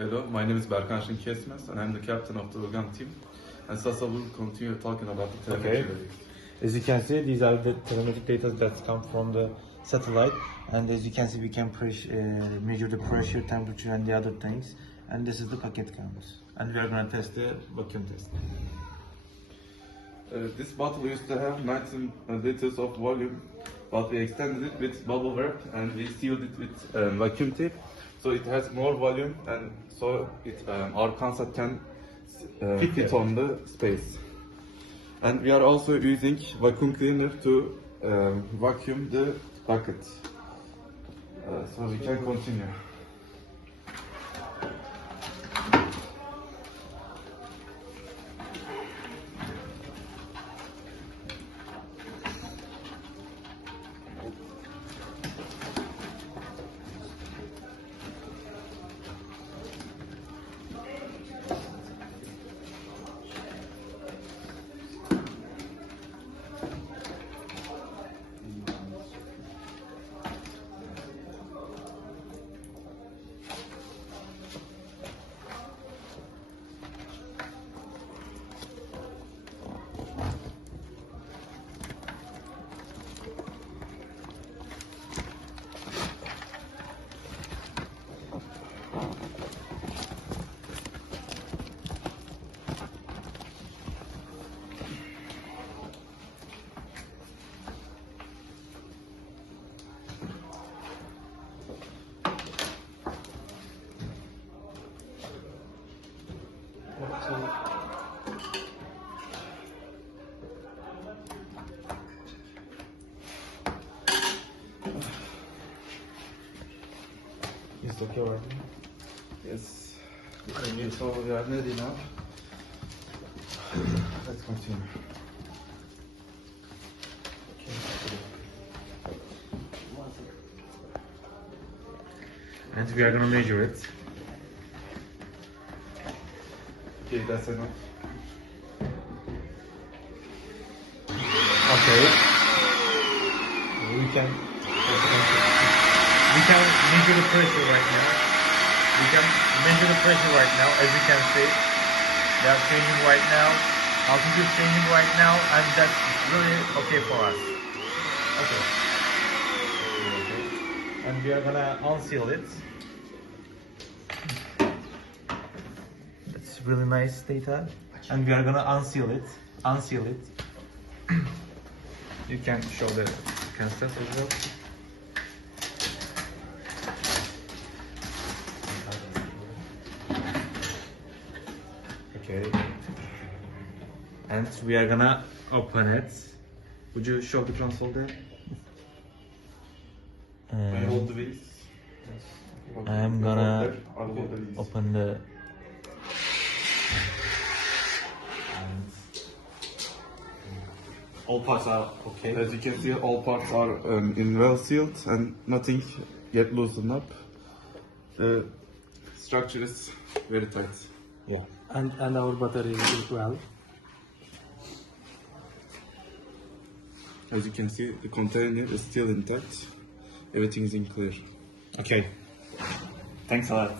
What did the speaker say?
Hello, my name is Berkan Kesmez and I'm the captain of the ULGAN team. And Sasa will continue talking about the telemetry. Okay. As you can see, these are the telemetric data that come from the satellite, and as you can see, we can measure the pressure, temperature, and the other things. And this is the packet count, and we are going to test the vacuum test. This bottle used to have 19 liters of volume, but we extended it with bubble wrap and we sealed it with vacuum tape, so it has more volume, and so our CanSat can fit on the space. And we are also using vacuum cleaner to vacuum the bucket. So we can continue. It's okay, right? Yes. So we are ready now. Let's continue. And we are going to measure it. Okay, that's enough. Okay. We can measure the pressure right now. We can measure the pressure right now, as you can see. They are changing right now. Altitude is changing right now, and that's really okay for us. Okay. And we are gonna unseal it. That's really nice data. And we are gonna unseal it. You can show the CanSat as well. Okay. And we are gonna open it. Would you show the console there? I hold the wheels. I'm gonna open the. All parts are okay. As you can see, all parts are well sealed and nothing yet loosened up. The structure is very tight. Yeah. And our battery is well. As you can see, the container is still intact. Everything is in clear. Okay. Thanks a lot.